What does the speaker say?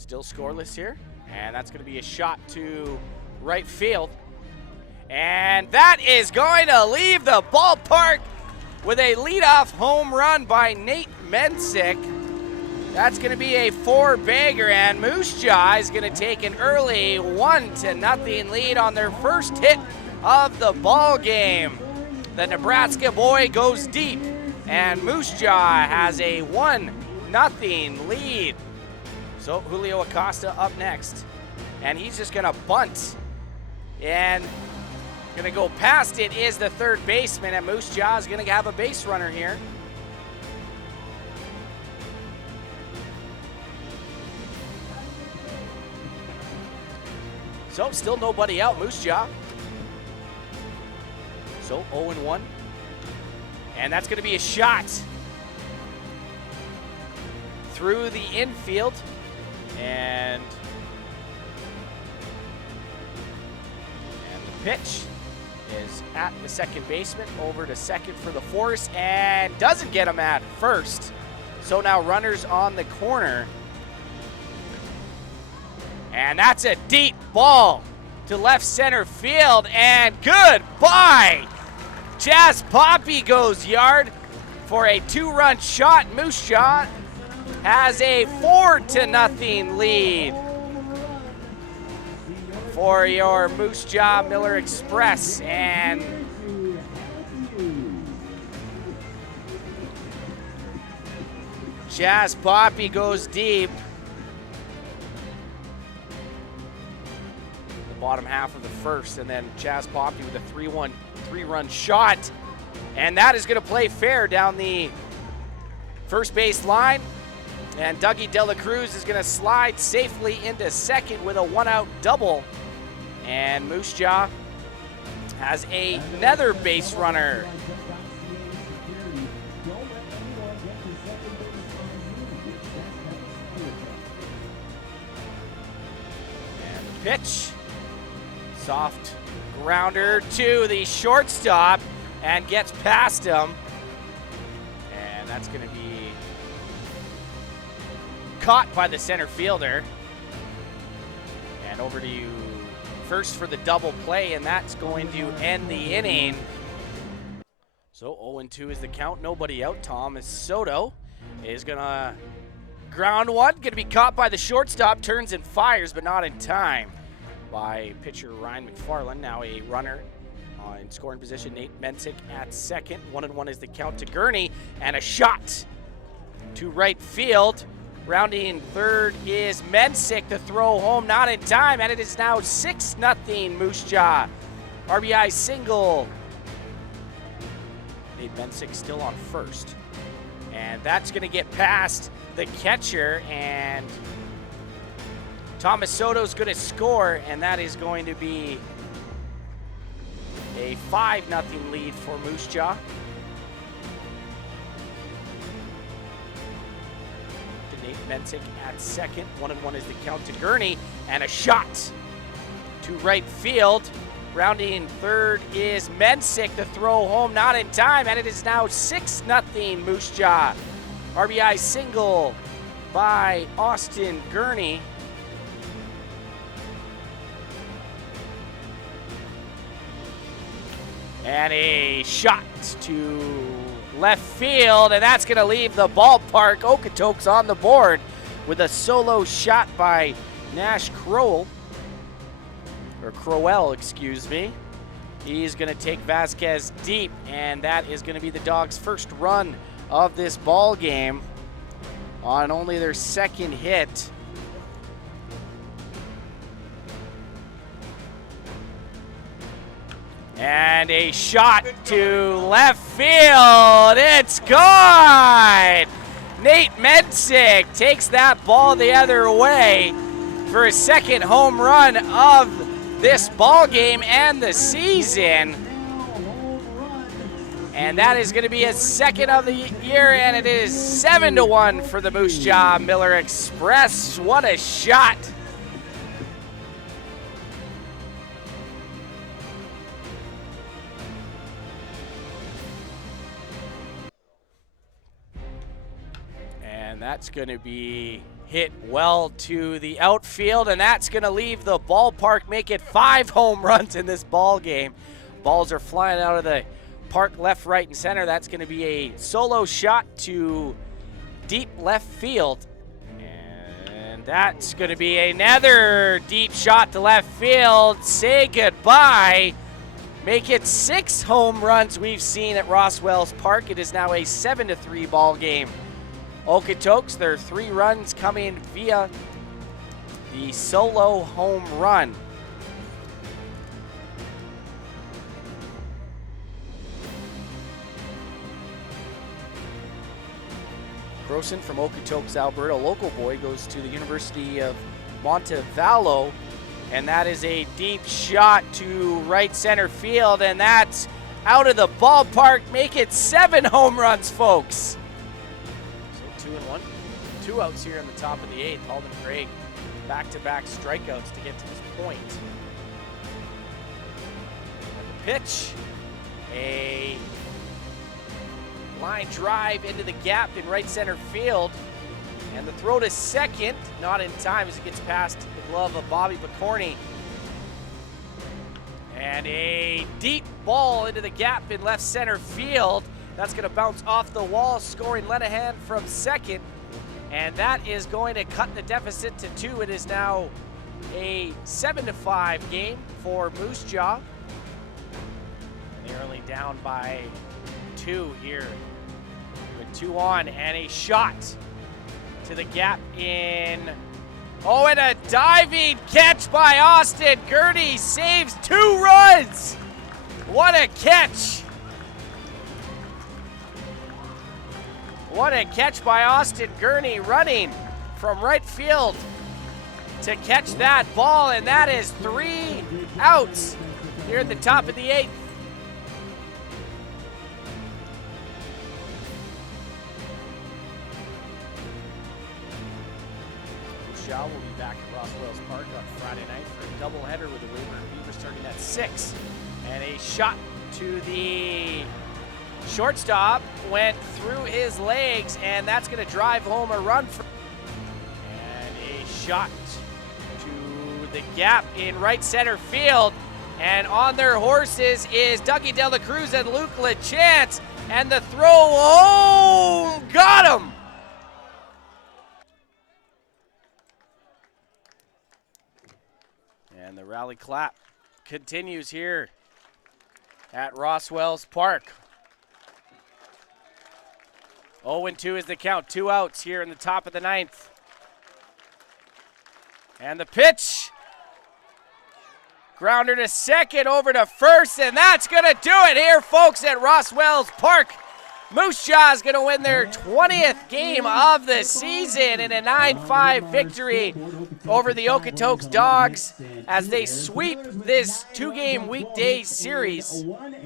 Still scoreless here. And that's going to be a shot to right field. And that is going to leave the ballpark with a leadoff home run by Nate Mensick. That's going to be a 4-bagger, and Moose Jaw is going to take an early 1-0 lead on their first hit of the ball game. The Nebraska boy goes deep, and Moose Jaw has a 1-0 lead. So Julio Acosta up next, and he's just going to bunt, and going to go past it is the third baseman, and Moose Jaw is going to have a base runner here. So still nobody out, Moose Jaw. So 0-1. And that's going to be a shot through the infield. And the pitch is at the second baseman, over to second for the force, and doesn't get him at first. So now runners on the corner. And that's a deep ball to left center field, and goodbye. Jazz Poppy goes yard for a 2-run shot. Moose Jaw has a 4-0 lead for your Moose Jaw Miller Express. And Jazz Poppy goes deep. The bottom half of the first, and then Jazz Poppy with a 3-run shot. And that is going to play fair down the first base line. And Dougie De La Cruz is going to slide safely into second with a 1-out double. And Moose Jaw has another base runner. And the pitch. Soft grounder to the shortstop and gets past him. And that's going to be caught by the center fielder. And over to you first for the double play, and that's going to end the inning. So 0-2 is the count, nobody out. Thomas Soto is gonna ground one, gonna be caught by the shortstop, turns and fires, but not in time by pitcher Ryan McFarland. Now a runner in scoring position, Nate Mensick at second. 1-1 is the count to Gurney, and a shot to right field. Rounding third is Mensick. The throw home, not in time, and it is now 6-0 Moose Jaw. RBI single. Nate Mensick still on first. And that's going to get past the catcher, and Thomas Soto's going to score, and that is going to be a 5-0 lead for Moose Jaw. Mensick at second. 1-1 is the count to Gurney, and a shot to right field. Rounding third is Mensick. The throw home, not in time, and it is now 6-0 Moose Jaw. RBI single by Austin Gurney. And a shot to left field, and that's going to leave the ballpark. Okotoks on the board with a solo shot by Nash Crowell, excuse me. He's going to take Vasquez deep, and that is going to be the Dawgs' first run of this ball game on only their second hit. And a shot to left field. It's gone! Nate Mensick takes that ball the other way for a second home run of this ball game and the season. And that is going to be his second of the year, and it is 7-1 for the Moose Jaw Miller Express. What a shot! And that's going to be hit well to the outfield, and that's going to leave the ballpark, make it 5 home runs in this ball game. Balls are flying out of the park left, right, and center. That's going to be a solo shot to deep left field. And that's going to be another deep shot to left field. Say goodbye. Make it 6 home runs we've seen at Roswell's Park. It is now a 7-3 ball game. Okotoks, their 3 runs coming via the solo home run. Grossen from Okotoks, Alberta, local boy, goes to the University of Montevallo, and that is a deep shot to right center field, and that's out of the ballpark. Make it 7 home runs, folks. So 2-1, 2 outs here in the top of the 8th. Halden Craig back-to-back strikeouts to get to this point. And the pitch, a line drive into the gap in right center field, and the throw to second, not in time as it gets past the glove of Bobby McCorney. And a deep ball into the gap in left center field. That's going to bounce off the wall, scoring Lenahan from second, and that is going to cut the deficit to 2. It is now a 7-5 game for Moose Jaw. They're only down by 2 here. With 2 on, and a shot to the gap in. Oh, and a diving catch by Austin Gurney saves 2 runs. What a catch. What a catch by Austin Gurney, running from right field to catch that ball, and that is 3 outs here at the top of the 8th. Will be back at Roswell's Park on Friday night for a doubleheader with the Weyburn Beavers starting at 6. And a shot to the shortstop went through his legs, and that's going to drive home a run. And a shot to the gap in right center field. And on their horses is Dougie De La Cruz and Luke LaChance. And the throw home got him. And the rally clap continues here at Roswell's Park. 0-2 is the count. 2 outs here in the top of the 9th. And the pitch. Grounder to second, over to first, and that's going to do it here, folks, at Roswell's Park. Moose Jaw is going to win their 20th game of the season in a 9-5 victory over the Okotoks Dawgs as they sweep this 2-game weekday series.